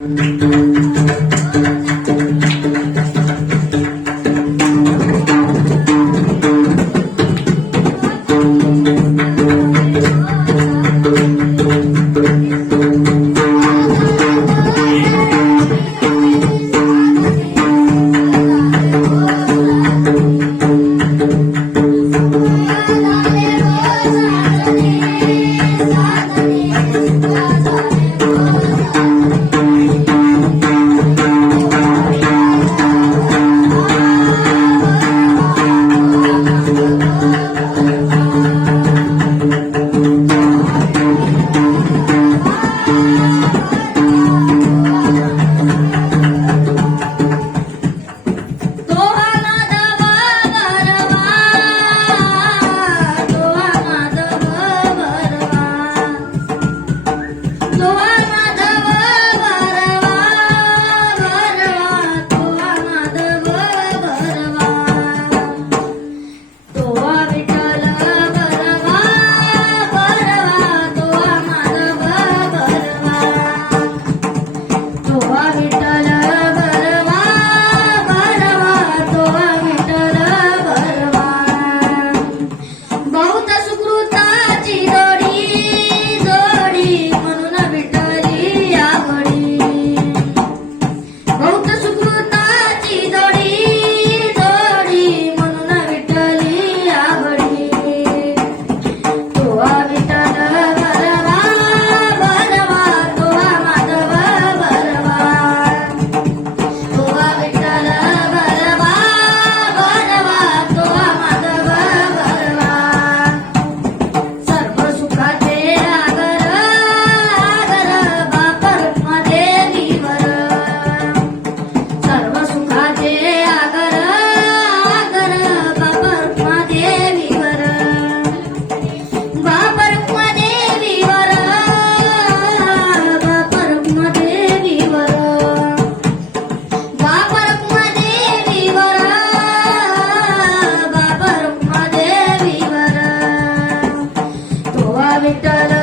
तो Mitala.